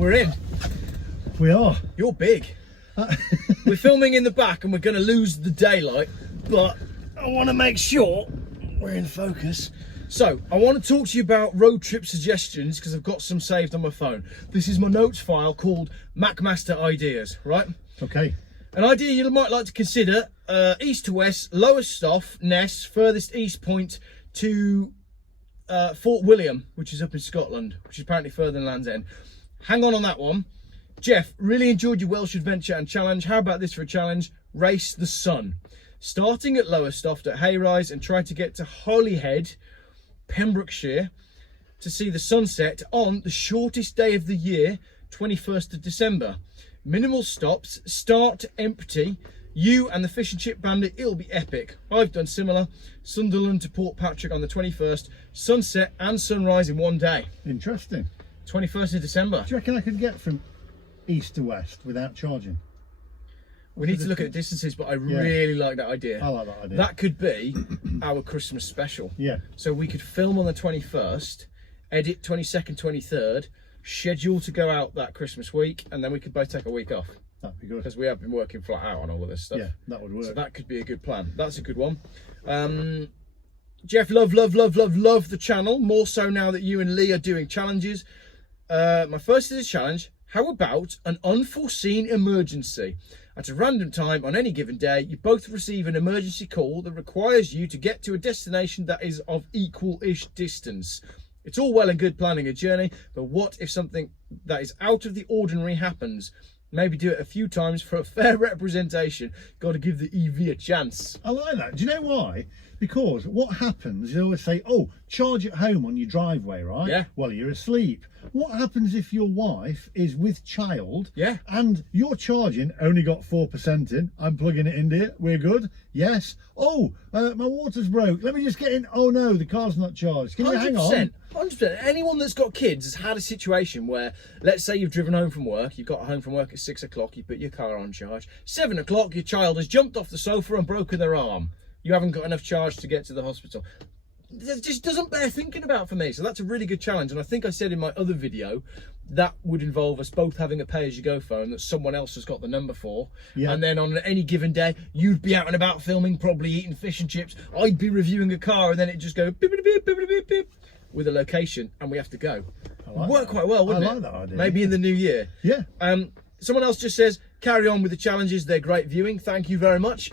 We're in. We are. You're big. We're filming in the back and we're going to lose the daylight, but I want to make sure we're in focus. So, I want to talk to you about road trip suggestions because I've got some saved on my phone. This is my notes file called MacMaster Ideas, right? Okay. An idea you might like to consider, east to west, Lowestoft, Ness, furthest east point to Fort William, which is up in Scotland, which is apparently further than Land's End. Hang on that one. Geoff, really enjoyed your Welsh adventure and challenge. How about this for a challenge? Race the sun. Starting at Lowestoft at Hayrise and try to get to Holyhead, Pembrokeshire, to see the sunset on the shortest day of the year, 21st of December. Minimal stops, start empty. You and the fish and chip bandit, it'll be epic. I've done similar. Sunderland to Port Patrick on the 21st. Sunset and sunrise in one day. Interesting. 21st of December. Do you reckon I could get from east to west without charging? We need to look at distances, but I really like that idea. I like that idea. That could be our Christmas special. Yeah. So we could film on the 21st, edit 22nd, 23rd, schedule to go out that Christmas week, and then we could both take a week off. That'd be good. Because we have been working flat out on all of this stuff. Yeah, that would work. So that could be a good plan. That's a good one. Geoff, love the channel. More so now that you and Lee are doing challenges. My first is a challenge. How about an unforeseen emergency? At a random time on any given day, you both receive an emergency call that requires you to get to a destination that is of equal-ish distance. It's all well and good planning a journey, but what if something that is out of the ordinary happens? Maybe do it a few times for a fair representation. Got to give the EV a chance. I like that. Do you know why? Because what happens, you always say, oh, charge at home on your driveway, right? Yeah. Well, you're asleep. What happens if your wife is with child? Yeah. And your charging only got 4% in? I'm plugging it in, dear. We're good? Yes. Oh, my water's broke. Let me just get in. Oh, no, the car's not charged. Can you hang on? 100%. Anyone that's got kids has had a situation where, let's say you've driven home from work, you got home from work at 6 o'clock, you put your car on charge. 7 o'clock, your child has jumped off the sofa and broken their arm. You haven't got enough charge to get to the hospital. It just doesn't bear thinking about for me. So that's a really good challenge. And I think I said in my other video, that would involve us both having a pay-as-you-go phone that someone else has got the number for. Yeah. And then on any given day, you'd be out and about filming, probably eating fish and chips. I'd be reviewing a car and then it'd just go beep, beep, beep, beep, beep, beep, with a location and we have to go. Like work quite well, wouldn't it? I like that idea. Maybe in the new year. Yeah. Someone else just says, carry on with the challenges. They're great viewing. Thank you very much.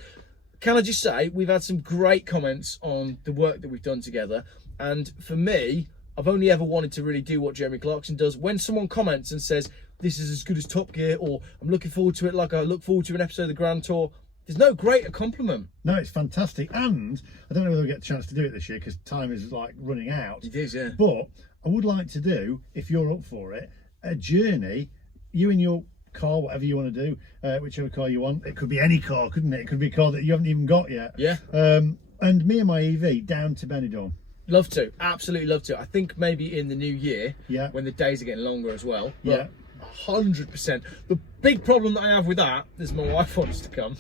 Can I just say, we've had some great comments on the work that we've done together. And for me, I've only ever wanted to really do what Jeremy Clarkson does. When someone comments and says, this is as good as Top Gear, or I'm looking forward to it like I look forward to an episode of the Grand Tour, there's no greater compliment. No, it's fantastic. And I don't know whether we'll get a chance to do it this year because time is like running out. It is, yeah. But I would like to do, if you're up for it, a journey, you and your car, whatever you want to do, whichever car you want. It could be any car, couldn't it? It could be a car that you haven't even got yet. Yeah. And me and my EV down to Benidorm. Love to, absolutely love to. I think maybe in the new year, yeah, when the days are getting longer as well. But yeah, 100%. The big problem that I have with that is my wife wants to come,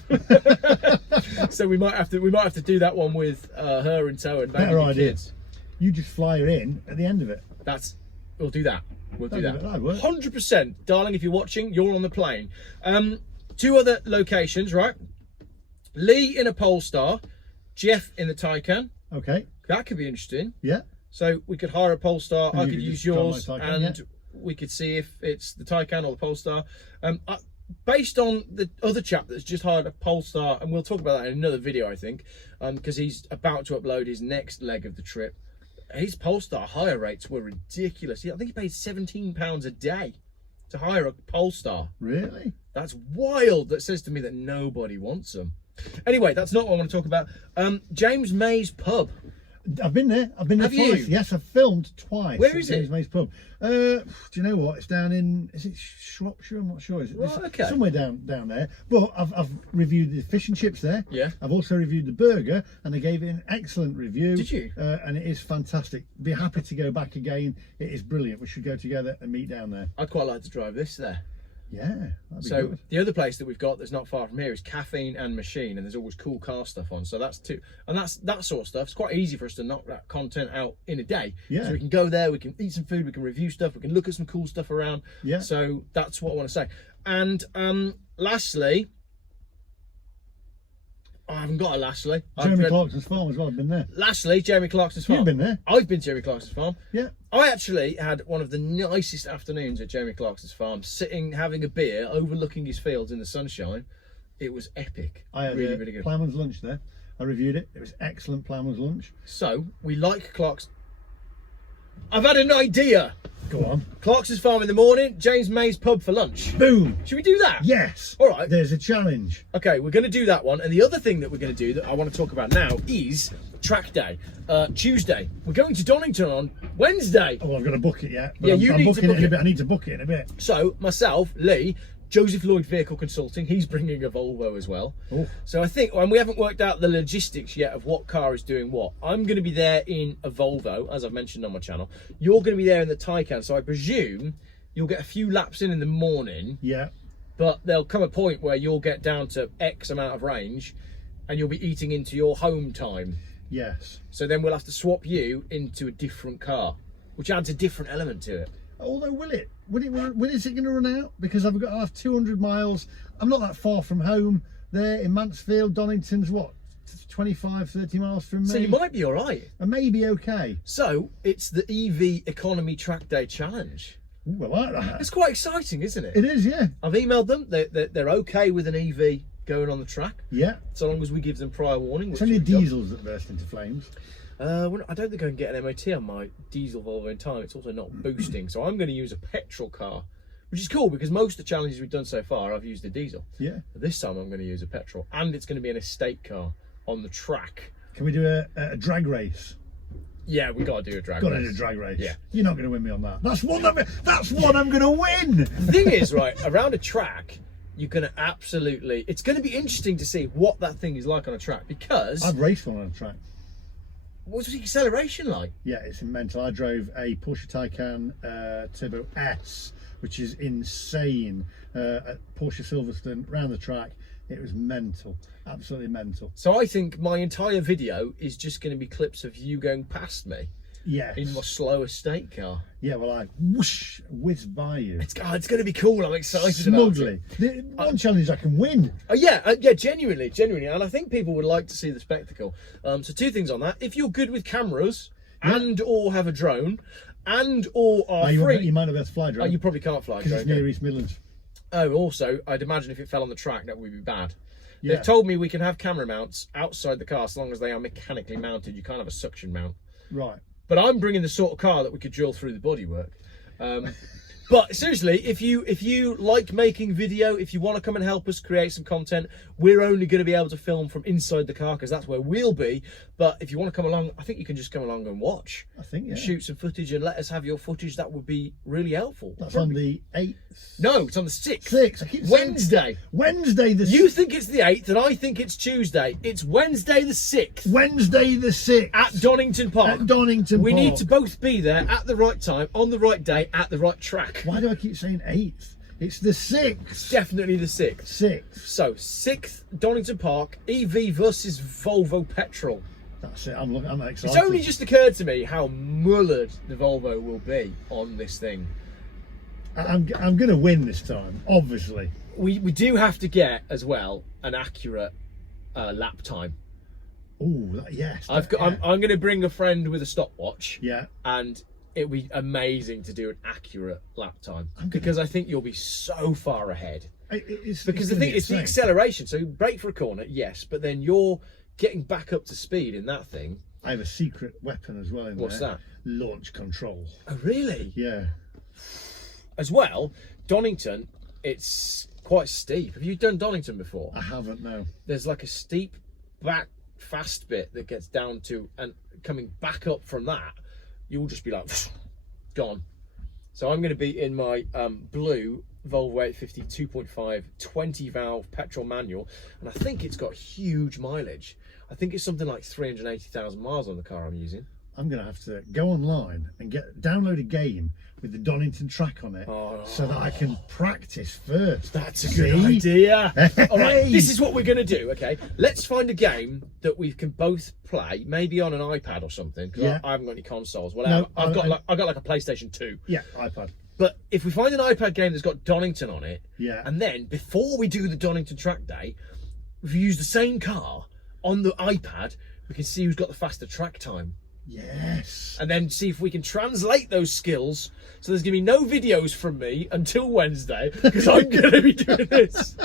so we might have to do that one with her in tow and maybe the kids. You just fly her in at the end of it. We'll do that. We'll do that. 100%, darling. If you're watching, you're on the plane. 2 other locations, right? Lee in a Polestar, Geoff in the Taycan. Okay. That could be interesting. Yeah. So we could hire a Polestar. I could use yours, Taycan, and we could see if it's the Taycan or the Polestar. Based on the other chap that's just hired a Polestar, and we'll talk about that in another video, I think, because he's about to upload his next leg of the trip. His Polestar hire rates were ridiculous. I think he paid £17 a day to hire a Polestar. Really? That's wild. That says to me that nobody wants them. Anyway, that's not what I want to talk about. James May's pub. I've been there. I've been there twice. Yes, I've filmed twice. Where is it? James May's pub. Do you know what? It's down in, is it Shropshire? I'm not sure. Is it? Right, okay. Somewhere down there. But I've reviewed the fish and chips there. Yeah. I've also reviewed the burger, and they gave it an excellent review. Did you? And it is fantastic. Be happy to go back again. It is brilliant. We should go together and meet down there. I'd quite like to drive this there. Yeah, that'd be So good. the other place that we've got that's not far from here is Caffeine and Machine, and there's always cool car stuff on. So that's two, and that's that sort of stuff. It's quite easy for us to knock that content out in a day. Yeah. So we can go there, we can eat some food, we can review stuff, we can look at some cool stuff around. Yeah. So that's what I want to say. And lastly, I haven't got a lastly. Jeremy Clarkson's farm as well. I've been there. Lastly, Jeremy Clarkson's farm. You've been there? I've been to Jeremy Clarkson's farm. Yeah. I actually had one of the nicest afternoons at Jeremy Clarkson's farm, sitting having a beer, overlooking his fields in the sunshine. It was epic. I had really, a really good. ploughman's lunch there. I reviewed it. It was excellent ploughman's lunch. So we like Clarkson. I've had an idea. Go on. Clarkson's farm in the morning, James May's pub for lunch. Boom. Should we do that? Yes. All right. There's a challenge. Okay, we're going to do that one. And the other thing that we're going to do that I want to talk about now is track day. Tuesday. We're going to Donington on Wednesday. Oh, I've got to book it yet. Yeah, you I'm need to booking book it in it. a bit. I need to book it in a bit. So myself, Lee, Joseph Lloyd Vehicle Consulting, he's bringing a Volvo as well. Oh. So I think, and we haven't worked out the logistics yet of what car is doing what. I'm going to be there in a Volvo, as I've mentioned on my channel. You're going to be there in the Taycan, so I presume you'll get a few laps in the morning, Yeah. but there'll come a point where you'll get down to X amount of range and you'll be eating into your home time. Yes. So then we'll have to swap you into a different car, which adds a different element to it. Although, will it? When is it going to run out? Because I've got to have 200 miles. I'm not that far from home there in Mansfield. Donington's what? 25, 30 miles from me. So you might be all right. I may be okay. So it's the EV Economy Track Day Challenge. Ooh, I like that. It's quite exciting, isn't it? It is, yeah. I've emailed them. They're okay with an EV going on the track, Yeah. so long as we give them prior warning. It's which only we've got. diesels that burst into flames. I don't think I can get an MOT on my diesel Volvo in time. It's also not boosting, so I'm going to use a petrol car, which is cool because most of the challenges we've done so far, I've used a diesel. Yeah. But this time I'm going to use a petrol, and it's going to be an estate car on the track. Can we do a drag race? Yeah, we got to do a drag Got to race. do a drag race. Yeah. You're not going to win me on that. That's one I'm going to win. The thing is, right, around a track, you're going to absolutely... It's going to be interesting to see what that thing is like on a track, because... I've raced one on a track. What's the acceleration like? Yeah, it's mental. I drove a Porsche Taycan Turbo S, which is insane, at Porsche Silverstone, round the track. It was mental, absolutely mental. So I think my entire video is just going to be clips of you going past me Yes. in my slow estate car. Yeah, well, I whoosh, whizzed by you. It's going to be cool. I'm excited about Smugly. it. One challenge I can win. Yeah, genuinely, and I think people would like to see the spectacle. So two things on that: if you're good with cameras and or have a drone, and or are You free, might not be able to fly drone. you probably can't fly. because it's drone, near East Midlands. Oh, also, I'd imagine if it fell on the track, that would be bad. Yeah. They've told me we can have camera mounts outside the car as long as they are mechanically mounted. You can't have a suction mount. Right. But I'm bringing the sort of car that we could drill through the bodywork. But seriously, if you like making video, if you want to come and help us create some content, we're only going to be able to film from inside the car because that's where we'll be. But if you want to come along, I think you can just come along and watch. I think, yeah. Shoot some footage and let us have your footage. That would be really helpful. That's on the 8th. No, it's on the 6th. 6th. I keep saying Wednesday. Wednesday the 6th. You think it's the 8th and I think it's Tuesday. It's Wednesday the 6th. Wednesday the 6th. At Donington Park. At Donington We Park. need to both be there at the right time, on the right day, at the right track. Why do I keep saying 8th? It's the 6th. Definitely the 6th. 6th. So, 6th, Donington Park, EV versus Volvo petrol. That's it. I'm excited. It's only just occurred to me how mullered the Volvo will be on this thing. I'm going to win this time, obviously. We do have to get, as well, an accurate lap time. Oh, yes. I'm going to bring a friend with a stopwatch. Yeah. And it'll be amazing to do an accurate lap time. Because I think you'll be so far ahead. It's Because it's the gonna thing be is the insane. acceleration. So you brake for a corner, yes, but then you're getting back up to speed in that thing. I have a secret weapon as well in What's there. that? Launch control. Oh, really? Yeah. As well, Donington, it's quite steep. Have you done Donington before? I haven't, no. There's like a steep back fast bit that gets down to, and coming back up from that, you'll just be like, gone. So I'm going to be in my blue Volvo 850 2.5 20 valve petrol manual, and I think it's got huge mileage. I think it's something like 380,000 miles on the car I'm using. I'm going to have to go online and download a game with the Donington track on it, so that I can practice first. That's a good idea. All right, this is what we're going to do, okay? Let's find a game that we can both play, maybe on an iPad or something, because I haven't got any consoles. Whatever. I've got like a PlayStation 2. Yeah, iPad. But if we find an iPad game that's got Donington on it, and then before we do the Donington track day, if we use the same car on the iPad, we can see who's got the faster track time. Yes. And then see if we can translate those skills. So there's going to be no videos from me until Wednesday, because I'm going to be doing this,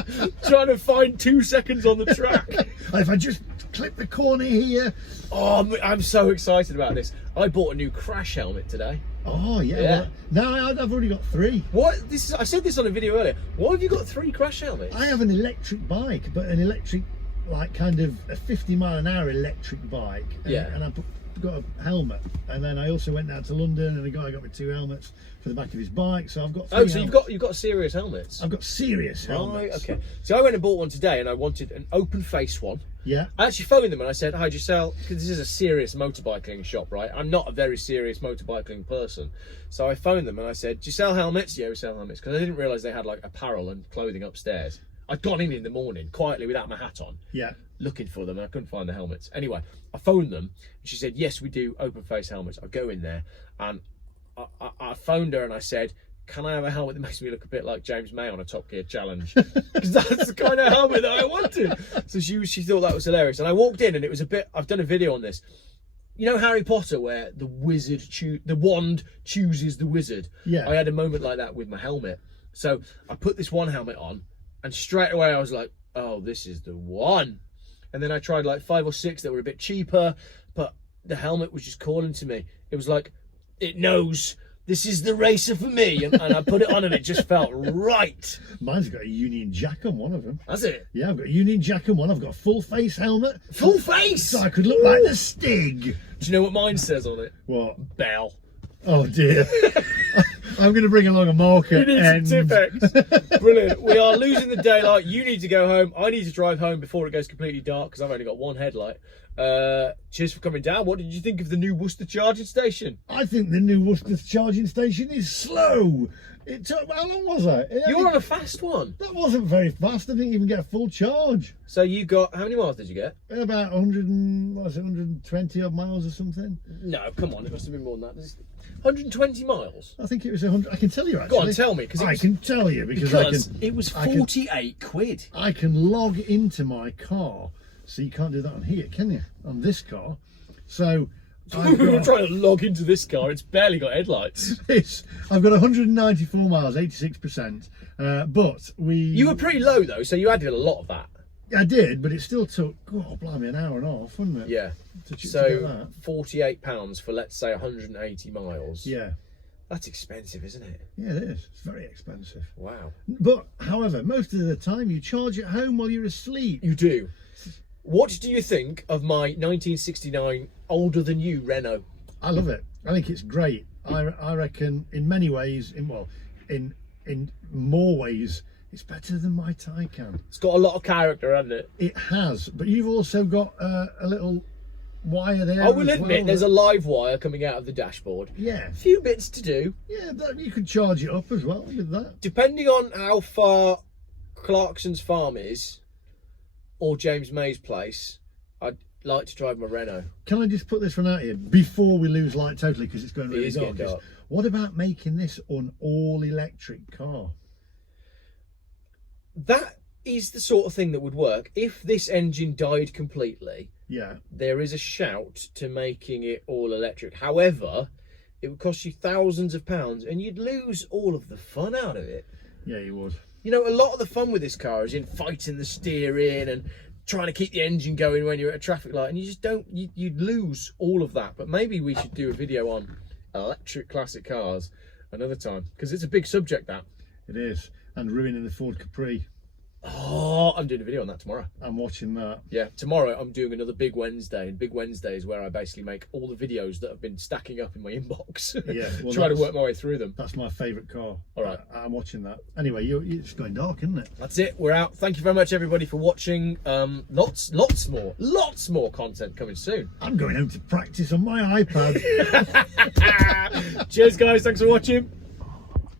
trying to find 2 seconds on the track. If I just clip the corner here. Oh, I'm so excited about this. I bought a new crash helmet today. Oh, yeah. Well, no, I've already got 3. What? I said this on a video earlier. Why have you got 3 crash helmets? I have an electric bike, but an electric, like kind of a 50-mile-an-hour electric bike. And I got a helmet, and then I also went down to London, and the guy got me 2 helmets for the back of his bike. So I've got 3 so helmets. you've got serious helmets. I've got serious helmets. Right, okay. So I went and bought one today, and I wanted an open face one. Yeah. I actually phoned them and I said, "Hi, do you sell?" Because this is a serious motorbiking shop, right? I'm not a very serious motorbiking person, so I phoned them and I said, "Do you sell helmets?" "Yeah, we sell helmets." Because I didn't realise they had like apparel and clothing upstairs. I'd gone in the morning quietly without my hat on. Yeah. Looking for them and I couldn't find the helmets. Anyway, I phoned them and she said, "Yes, we do open face helmets." I go in there and I phoned her and I said, "Can I have a helmet that makes me look a bit like James May on a Top Gear challenge?" Because that's the kind of helmet that I wanted. So she thought that was hilarious. And I walked in and it was a bit, I've done a video on this. You know Harry Potter where the wand chooses the wizard? Yeah. I had a moment like that with my helmet. So I put this one helmet on and straight away I was like, oh, this is the one. And then I tried like 5 or 6 that were a bit cheaper, but the helmet was just calling to me. It was like, it knows this is the racer for me. And I put it on and it just felt right. Mine's got a Union Jack on one of them. Has it? Yeah, I've got a Union Jack on one. I've got a full face helmet. Full face? So I could look like the Stig. Do you know what mine says on it? What? Bell. Oh dear. I'm going to bring along a marker. You need some Tipex. Brilliant. We are losing the daylight. You need to go home. I need to drive home before it goes completely dark because I've only got one headlight. Cheers for coming down. What did you think of the new Worcester charging station? I think the new Worcester charging station is slow. It took, how long was that? You were on a fast one. That wasn't very fast. I didn't even get a full charge. So you got, how many miles did you get? About 120 odd miles or something. No, come on, it must have been more than that. 120 miles? I think it was 100. I can tell you actually. Go on, tell me. I can tell you because it was 48 quid. I can log into my car. So you can't do that on here, can you? On this car. So we were trying to log into this car. It's barely got headlights. I've got 194 miles, 86%. But You were pretty low though, so you added a lot of that. I did, but it still took, oh, blimey, an hour and a half, wouldn't it? Yeah. To get So that. £48 for, let's say, 180 miles. Yeah. That's expensive, isn't it? Yeah, it is. It's very expensive. Wow. But, however, most of the time you charge at home while you're asleep. You do. What do you think of my 1969 older than you Renault? I love it. I think it's great. I reckon in many ways, in more ways, it's better than my Taycan. It's got a lot of character, hasn't it? It has, but you've also got a little wire there. I will admit, there's a live wire coming out of the dashboard. Yeah. A few bits to do. Yeah, you could charge it up as well with that. Depending on how far Clarkson's farm is, or James May's place, I'd like to drive my Renault. Can I just put this one out here before we lose light totally because it's going really getting dark? dark. What about making this an all-electric car? That is the sort of thing that would work. If this engine died completely, yeah, there is a shout to making it all electric. However, it would cost you thousands of pounds and you'd lose all of the fun out of it. Yeah, you would. You know, a lot of the fun with this car is in fighting the steering and trying to keep the engine going when you're at a traffic light, and you just don't, you'd lose all of that. But maybe we should do a video on electric classic cars another time, because it's a big subject, that. It is. And ruining the Ford Capri. Oh, I'm doing a video on that tomorrow. I'm watching that. Yeah, tomorrow I'm doing another Big Wednesday, and Big Wednesday is where I basically make all the videos that have been stacking up in my inbox. Yeah, well, try to work my way through them. That's my favourite car. All right, I'm watching that. Anyway, it's going dark, isn't it? That's it. We're out. Thank you very much, everybody, for watching. Lots more content coming soon. I'm going home to practice on my iPad. Cheers, guys. Thanks for watching.